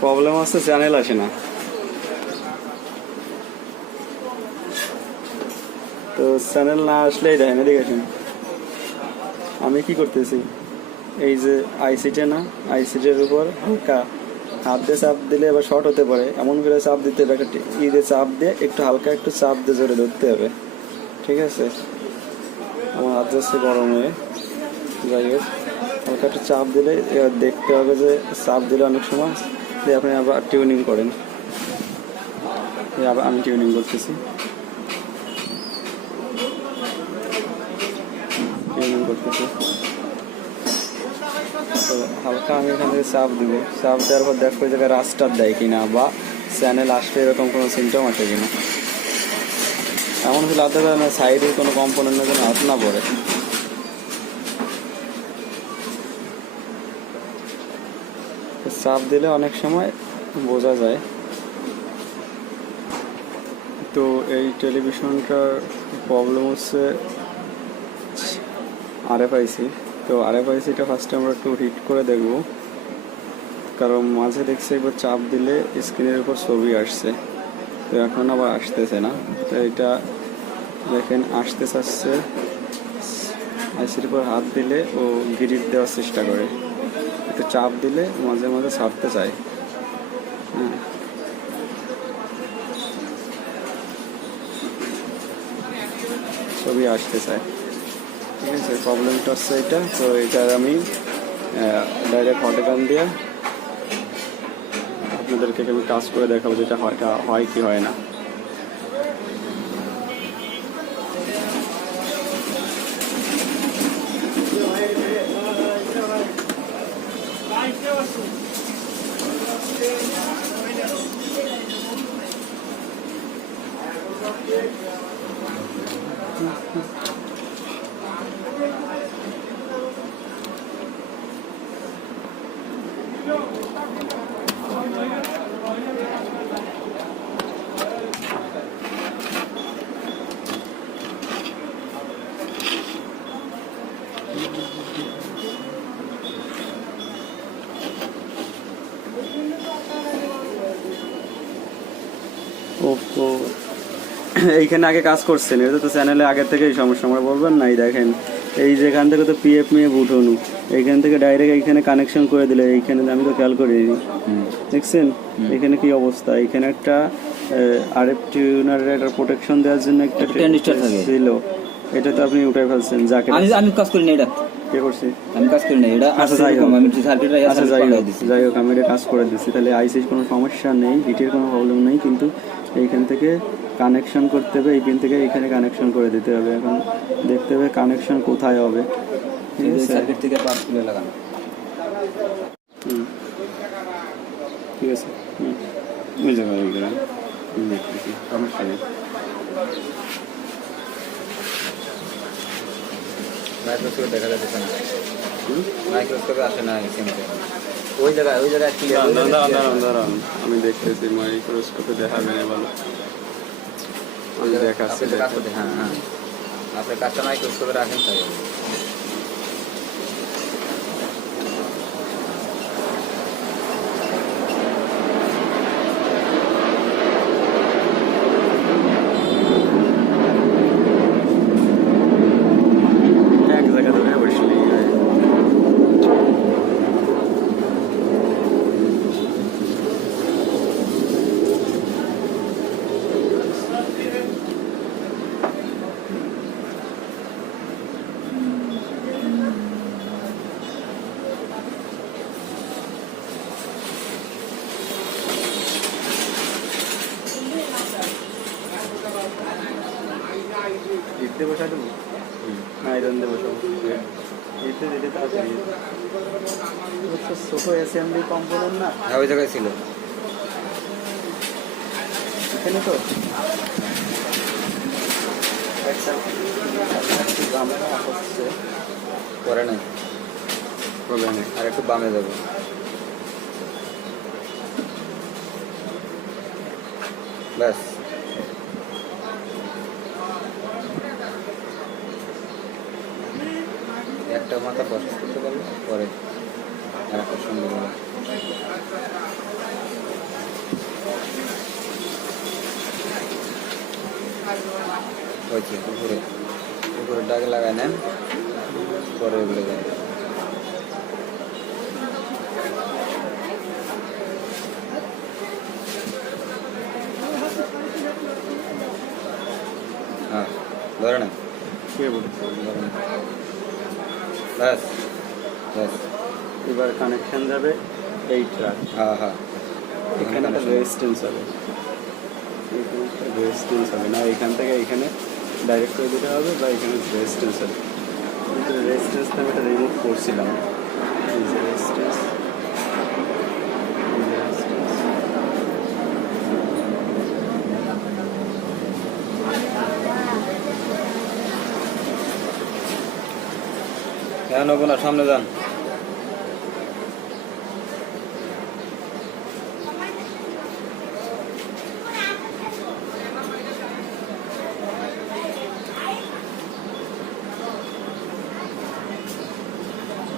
Problem আছে, channel আসে না। তো চ্যানেল না আসলেই দেখেন, এদিকে আসেন। আমি কি করতেছি, এই যে আইসিটে না, আইসিটের উপর হালকা হাত দিয়ে চাপ দিলে এবার শর্ট হতে পারে, এমন করে চাপ দিতে হবে, একটা দিয়ে চাপ দিয়ে একটু হালকা একটু চাপ দিয়ে জোরে ধরতে হবে, ঠিক আছে? আমার হাত যাচ্ছে গরম হয়ে, যাই হোক হালকা একটু চাপ দিলে এবার দেখতে হবে যে চাপ দিলে অনেক সময় দিয়ে আপনি আবার টিউনিং করেন। আবার আমি টিউনিং করতেছি, টিউনিং করতেছি। তো হালকা আমি এখান থেকে চাপ দিব, চাপ দেওয়ার পর দেখো ওই জায়গায় রাস্টার দেয় কিনা বা চ্যানেল আসলে এরকম কোনো সিমটম আছে কিনা। এমন হলে হাতে না সাইডের কোনো কম্পোনেন্টের জন্য হাত না পড়ে। চাপ দিলে অনেক সময় বোঝা যায়। তো এই টেলিভিশনটার প্রবলেম হচ্ছে আরএফআইসি। তো আরএফআইসিটা ফার্স্টে আমরা একটু হিট করে দেখব, কারণ মাঝে দেখছি একবার চাপ দিলে স্ক্রিনের উপর ছবি আসছে, তো এখন আবার আসতেছে না। তো এটা দেখেন আসতে চাচ্ছে, আইসির উপর হাত দিলে ও গ্রিপ দেওয়ার চেষ্টা করে, একটু চাপ দিলে মাঝে মাঝে ছাড়তে চায়। হ্যাঁ, ছবি আসতে চায়, ঠিক আছে? প্রবলেমটা হচ্ছে এটা। তো এটার আমি ডাইরেক্ট হট গান দিয়ে আপনাদেরকে আমি কাজ করে দেখাবো যেটা হয় কি হয় না। তো এইখানে আগে কাজ করছেন, এটা তো চ্যানেলে আগের থেকে এই সমস্যা আমরা বলবেন না। এই দেখেন, এই যেখান থেকে তো পিএফ নিয়ে উঠানো, এইখান থেকে ডাইরেক্ট এইখানে কানেকশন করে দিলে, এইখানে আমি তো খেয়াল করিনি, দেখছেন এখানে কি অবস্থা। এখানে একটা আরএফ টিউনারের একটা প্রোটেকশন দেওয়ার জন্য একটা ট্রানজিস্টর ছিল, এটা তো আপনি উঠাই ফেলছেন। যাকে আমি কাজ করি না, এটা কে করছে? আমি কাজ করি না এটা। আচ্ছা যাই হোক, আমি সার্কিটটা যাই হোক আমি এটা কাজ করে দিচ্ছি। তাহলে আইসির কোনো সমস্যা নেই, হিটের কোনো প্রবলেম নেই, কিন্তু এইখান থেকে কানেকশন করতে হবে, এইখান থেকে এইখানে কানেকশন করে দিতে হবে। এখন দেখতে হবে কানেকশন কোথায় হবে, ঠিক আছে? সার্কিট থেকে পার্ট খুলে লাগানো। ঠিক আছে, ওই জায়গায় দেখতেছি, সমস্যা নেই। মাইক্রোস্কোপে দেখা যাচ্ছে না, মাইক্রোস্কোপে আসে না সিমটা ওই জায়গায় দাঁড়ান আমি দেখতেছি। মাইক্রোস্কোপে দেখাবে না, বলো আমি দেখাচ্ছি। হ্যাঁ হ্যাঁ, আপনি কাজটা মাইক্রোস্কোপে রাখেন তাই। ইটতে বসাই দেবো না, আয়রন দিয়ে বসাবো। ইটতে দিলে তাড়াতাড়ি ছোটো অ্যাসেম্বলি কম্পোনেন্ট না। হ্যাঁ ওই জায়গায় ছিল, এখানে তো পরে নাই, প্রবলেম নেই। আর একটু বামে যাবো, ব্যাস। একটা মাথা প্রসেস করতে পারবে পরে আর একটা সুন্দর হবে। হয়েছে উপরে উপরে দাগ লাগায় নেন পরে এগুলো যায়। হ্যাঁ ধরে না ব্যাস ব্যাস। এবার কানেকশন যাবে এই ট্রাক। হ্যাঁ হ্যাঁ এখানে একটা রেজিস্ট্যান্স হবে, এখানে একটা রেজিস্ট্যান্স হবে না, এখান থেকে এখানে ডাইরেক্ট করে দিতে হবে বা এখানে রেজিস্ট্যান্স হবে। কিন্তু রেজিস্ট্যান্সটা আমি একটা রিমুভ করছিলাম, এই যে রেজিস্ট্যান্স, কেন নেবো না, সামনে যান।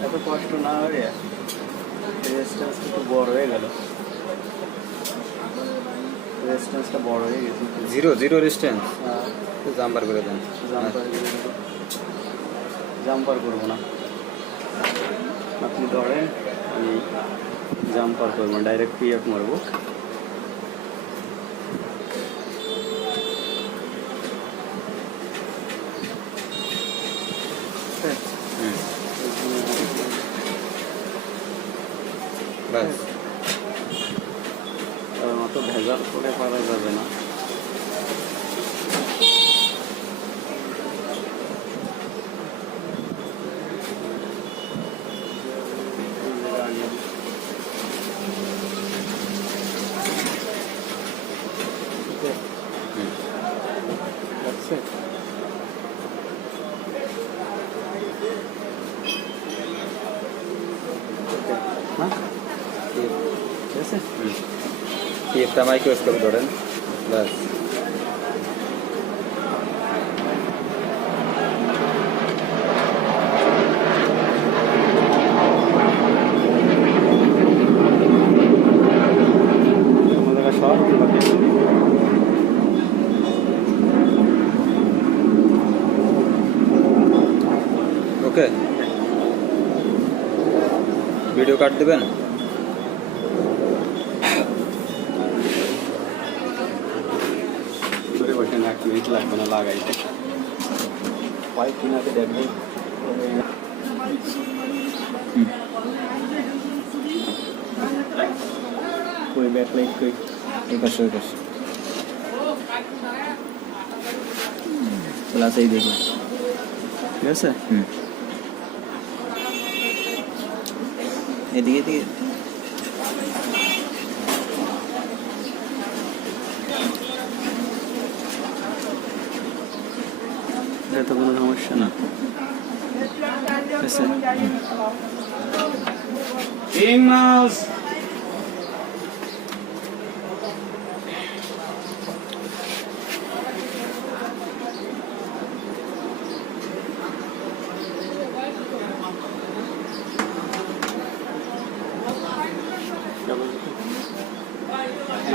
এত কষ্ট না হয়ে রেজিস্ট্যান্সটা একটু বড় হয়ে গেল, রেজিস্ট্যান্সটা বড় হয়ে গেছে। জিরো জিরো রেজিস্ট্যান্স জাম্পার করে দেন। জাম্পার করবো না, আপনি ধরেন আমি জাম্পার করবো, ডাইরেক্ট পিএফ মারবো। ব্যাস অত ভেজাল করে পারা যাবে না। একটা মাইক্রোস্কোপ ধরেন ব্যাস। ওকে ভিডিও কাট দেবেন। ধরে বসেন, 1 মিনিট লাগবে না লাগাইতে। পাইপ কিনাতে দেখবেন কই ব্যাকলাইট কই, এই পাশে ওই পাশে প্লাস এই দেখুন, ঠিক আছে। এদিকে এদিকে এটা তো কোনো সমস্যা না, ঠিক আছে।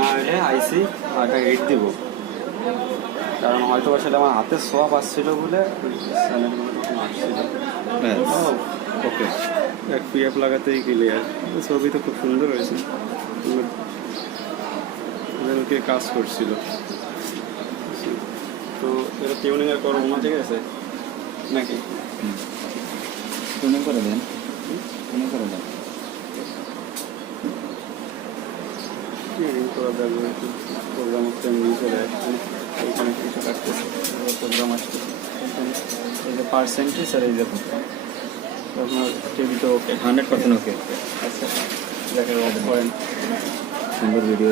না হলে আইসি একটা হিট দিব, কারণ হয়তো আসলে আমার হাতে সোয়াব আসছিল বলে চ্যানেলগুলো তখন আসছিল। ওকে এক পিএফ লাগাতেই ক্লিয়ার, ছবি তো খুব সুন্দর হয়েছে, কে কাজ করছিল। তো এটা টিউনিংয়ের করবো না, ঠিক আছে নাকি? টিউনিং করে দেন, টিউনিং করে দেন। করা যাবে, প্রোগ্রাম এমনি চলে আসছে, এইখানে কিছু কাটতেছে, প্রোগ্রাম আসতেছে, এই যে পার্সেন্টেজ আর এই যে আপনার টিভি তো ওকে 100% ওকে। আচ্ছা, দেখে করেন সুন্দর ভিডিও।